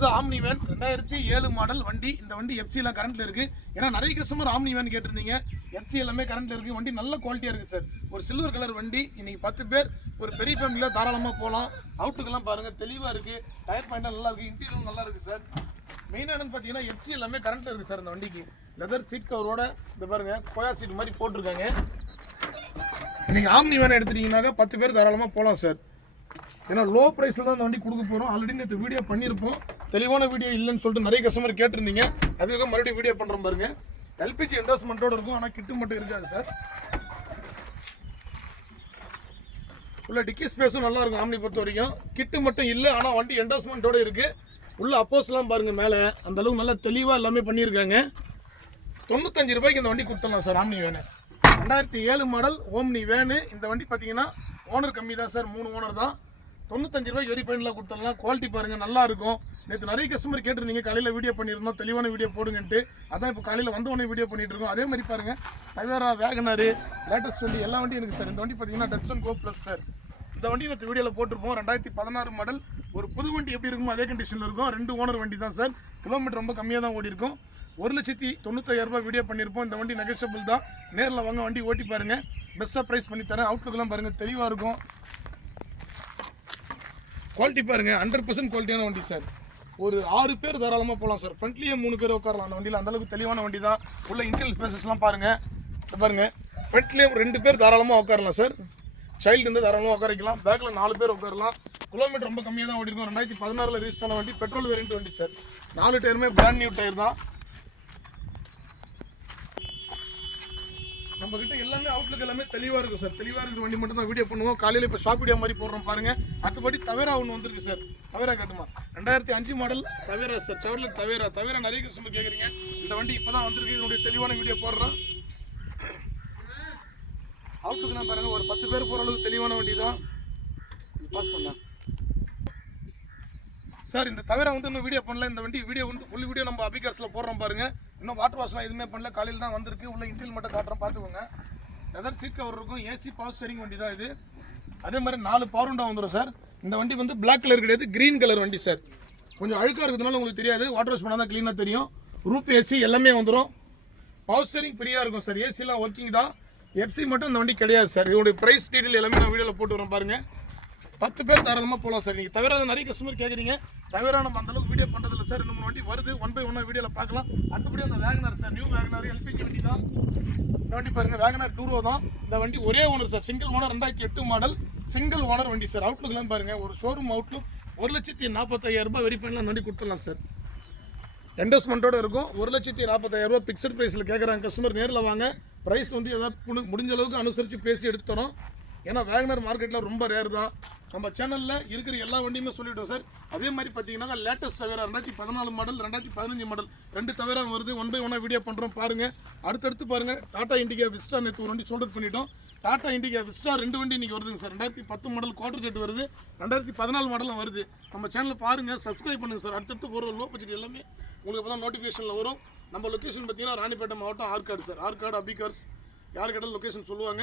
அடுத்தது omni van ரெண்டாயிரத்தி ஏழு மாடல் வண்டி. இந்த வண்டி எஃப்சியில் கரண்ட்டில் இருக்குது ஏன்னா நிறைய கஸ்டமர் ஆம்னி வேன் கேட்டிருந்தீங்க. எஃப்சி எல்லாமே கரண்ட்டில் இருக்குது வண்டி நல்ல குவாலிட்டியாக இருக்குது சார் ஒரு சில்வர் கலர் வண்டி. இன்றைக்கி பத்து பேர் ஒரு பெரிய ஃபேமிலியில் தாராளமாக போகலாம் அவுட்டுக்கெல்லாம் பாருங்கள் தெளிவாக இருக்குது டயர் பாயிண்டாக நல்லா இருக்குது இன்டீரியரும் நல்லா இருக்குது சார் மெயினாக என்னன்னு பார்த்தீங்கன்னா எஃப்சி எல்லாமே கரண்ட்டில் இருக்குது சார் இந்த வண்டிக்கு. லெதர் சீட் கவரோட இந்த பாருங்கள் கோயா சீட் மாதிரி போட்டிருக்காங்க. இன்றைக்கி ஆம்னி வேன் எடுத்துட்டீங்கன்னாக்கா பத்து பேர் தாராளமாக போகலாம் சார் ஏன்னா லோ ப்ரைஸில் தான் இந்த வண்டி கொடுக்க போகிறோம் ஆல்ரெடி நேற்று வீடியோ பண்ணியிருப்போம். தெளிவான வீடியோ இல்லைன்னு சொல்லிட்டு நிறைய கஸ்டமர் கேட்டிருந்தீங்க. அதுக்காக மறுபடியும் வீடியோ பண்ணுறோம் பாருங்க. எல்பிஜி என்டோஸ்மெண்ட்டோட இருக்கும் ஆனால் கிட்டு மட்டும் இருக்காது சார். உள்ள டிக்கி ஸ்பேஸும் நல்லா இருக்கும் ஆம்னி பொறுத்த வரைக்கும். கிட்டு மட்டும் இல்லை ஆனால் வண்டி என்டோஸ்மெண்ட்டோட இருக்கு. உள்ள அப்போஸ்லாம் பாருங்க மேலே. அந்த அளவுக்கு நல்லா தெளிவாக எல்லாமே பண்ணியிருக்காங்க. தொண்ணூத்தஞ்சு ரூபாய்க்கு இந்த வண்டி கொடுத்துடலாம் சார் ஆம்னி வேனு. ரெண்டாயிரத்தி ஏழு மாடல் ஓம்னி வேனு. இந்த வண்டி பார்த்தீங்கன்னா ஓனர் கம்மி தான் சார் மூணு ஓனர் தான். தொண்ணூத்தஞ்சு ரூபாய் வெரி ஃபைனில் கொடுத்துடலாம். குவாலிட்டி பாருங்கள் நல்லா இருக்கும். நேற்று நிறைய கஸ்டமர் கேட்டிருந்தீங்க. காலையில் வீடியோ பண்ணியிருந்தோம். தெளிவான வீடியோ போடுங்கன்ட்டு. அதான் இப்போ காலையில் வந்த உடனே வீடியோ பண்ணிட்டு இருக்கோம் அதே மாதிரி பாருங்கள் டவேரா வேகனாரு லேட்டஸ்ட் வண்டி எல்லா வண்டியும் எனக்கு சார் இந்த வண்டி பார்த்தீங்கன்னா டட்சன் கோ ப்ளஸ் சார் இந்த வண்டி நேற்று வீடியோவில் போட்டிருப்போம். ரெண்டாயிரத்தி பதினாறு மாடல் ஒரு புது வண்டி எப்படி இருக்குமோ அதே கண்டிஷனில் இருக்கும். ரெண்டு ஓனர் வண்டி தான் சார் கிலோமீட்டர் ரொம்ப கம்மியாக தான் ஓடி இருக்கும் ஒரு லட்சத்தி தொண்ணூத்தாயிரரூபா வீடியோ பண்ணியிருப்போம். இந்த வண்டி நெகஷபிள் தான். நேரில் வாங்க வண்டி ஓட்டி பாருங்கள் பெஸ்ட்டாக ப்ரைஸ் பண்ணி தரேன். அவுட்லுக்கெல்லாம் பாருங்கள் தெளிவாக இருக்கும். குவாலிட்டி பாருங்க ஹண்ட்ரட் பர்சன்ட் குவாலிட்டியான வண்டி சார் ஒரு ஆறு பேர் தாராளமாக போகலாம் சார் ஃப்ரண்ட்லேயே மூணு பேர் உட்காரலாம். அந்த வண்டியில் அந்தளவுக்கு தெளிவான வண்டி தான். உள்ள இன்டெல் ஸ்பேசஸ்லாம் பாருங்கள் பாருங்கள் ஃப்ரண்ட்லேயே ரெண்டு பேர் தாராளமாக உட்காரலாம் சார் சைல்டு இருந்து தாராளமாக உட்காரிக்கலாம் பேக்கில் நாலு பேர் உட்காரலாம். கிலோமீட்டர் ரொம்ப கம்மியாக தான் ஓடி இருக்கும் ரெண்டாயிரத்தி பதினாறில் ரிஜிஸ்டர் ஆன வண்டி பெட்ரோல் வேரியன்ட் வண்டி சார் நாலு டயருமே பிராண்ட் நியூ டயர் தான். நம்ம கிட்ட எல்லாமே அவுட்லுக் எல்லாமே தெளிவாக இருக்கும் சார் தெளிவாக இருக்கிற வண்டி மட்டும் தான் வீடியோ பண்ணுவோம். காலையில் இப்போ ஷாப் வீடியோ மாதிரி போடுறோம் பாருங்க. அடுத்தபடி தவேரா ஒன்று வந்திருக்கு சார் தவேரா கட்டுமா? ரெண்டாயிரத்தி அஞ்சு model Tavera sir Chevrolet Tavera. Tavera நிறைய கஸ்டமர் கேட்குறீங்க இந்த வண்டி இப்போ தான் வந்திருக்கு. இதனுடைய தெளிவான வீடியோ போடுறோம். அவுட்டுக்குனா பாருங்க. ஒரு பத்து பேர் போகிற அளவுக்கு தெளிவான வண்டி தான் பாஸ் பண்ணலாம். சார் இந்த தவிர வந்து இன்னும் வீடியோ பண்ணல. இந்த வண்டி வீடியோ வந்து ஃபுல் வீடியோ நம்ம அபிகர்ஸில் போடுறோம் பாருங்க. இன்னும் வாட்டர் வாஷ்லாம் எதுவுமே பண்ணல. காலையில் தான் வந்திருக்கு. உள்ள இன்டீரியல் மட்டும் காட்டுறோம் பார்த்துக்கோங்க. லெதர் சீட் கவர் இருக்கும். ஏசி பவர் ஸ்டேரிங் வண்டி தான் இது. அதே மாதிரி நாலு பவர் உண்டா வந்துடும் சார். இந்த வண்டி வந்து பிளாக் கலர் கிடையாது கிரீன் கலர் வண்டி சார். கொஞ்சம் அழுக்காக இருக்கிறதுனால உங்களுக்கு தெரியாது. வாட்டர் வாஷ் பண்ணால் தான் க்ளீனாக தெரியும். ரூப் ஏசி எல்லாமே வந்துடும் பவர் ஸ்டேரிங் ஃப்ரீயாக இருக்கும் சார். ஏசிலாம் ஒர்க்கிங் தான். எஃப்சி மட்டும் இந்த வண்டி கிடையாது சார். இதோடைய ப்ரைஸ் டீட்டெயில் எல்லாமே நான் வீடியோவில் போட்டு வரேன் பாருங்கள் பத்து பேர் தாராளமாக போகலாம் சார். நீங்கள் தவிர நிறைய கஸ்டமர் கேட்குறீங்க தவிர நம்ம அந்த அளவுக்கு வீடியோ பண்ணுறதில்ல சார். இன்னும் வண்டி வருது. ஒன் பை ஒன்னாக வீடியோவில் பார்க்கலாம். அடுத்தபடி அந்த WagonR sir. New WagonR LPG வண்டி தான். இந்த வண்டி பாருங்கள் வேகனார் டூரோ தான். இந்த வண்டி ஒரே ஓனர் சார். சிங்கிள் ஓனர் ரெண்டாயிரத்தி எட்டு மாடல் சிங்கிள் ஓனர் வண்டி சார். அவுட்லுக்லாம் பாருங்கள் ஒரு ஷோரூம் அவுட்லுக் ஒரு லட்சத்தி நாற்பத்தாயிரம் ரூபாய் வெரிஃபைன்லாம் வண்டி கொடுத்துடலாம் சார். என்டோஸ்மெண்ட்டோடு இருக்கும். ஒரு லட்சத்தி நாற்பத்தாயிரம் ரூபா பிக்சட் ப்ரைஸில் கேட்குறாங்க கஸ்டமர் நேரில் வாங்க. ப்ரைஸ் வந்து எதாவது முடிஞ்ச அளவுக்கு அனுசரித்து பேசி எடுத்து தரோம் ஏன்னா வேகனர் மார்க்கெட்டில் ரொம்ப ரேர் தான். நம்ம சேனலில் இருக்கிற எல்லா வண்டியுமே சொல்லிவிட்டோம் சார் அதே மாதிரி பார்த்தீங்கன்னா லேட்டஸ்ட் தவிர ரெண்டாயிரத்தி பதினாலு மாடல் ரெண்டாயிரத்தி பதினஞ்சு மாடல் ரெண்டு தவிர வருது. ஒன் பை ஒன்னாக வீடியோ பண்ணுறோம் பாருங்கள் அடுத்தடுத்து பாருங்கள் டாடா இண்டிகா விஸ்டா நேற்று ஒரு வண்டி சோல்டர் பண்ணிட்டோம். டாடா இண்டிகா விஸ்டா ரெண்டு வண்டி இன்றைக்கி வருதுங்க சார் ரெண்டாயிரத்தி பத்து மாடல் குவார்டர் ஜெட் வருது. ரெண்டாயிரத்தி பதினாலு மாடலும் வருது. நம்ம சேனலில் பாருங்கள் சப்ஸ்கிரைப் பண்ணுங்கள் சார் அடுத்தடுத்து ஒரு லோ பட்ஜெட் எல்லாமே உங்களுக்கு அப்போ தான் நோட்டிஃபிகேஷனில் வரும். நம்ம லொக்கேஷன் பார்த்தீங்கன்னா ராணிப்பேட்டை மாவட்டம் ஆற்காடு சார் ஆற்காடு அபிகார்ஸ். யார் கேட்டாலும் லொக்கேஷன் சொல்லுவாங்க.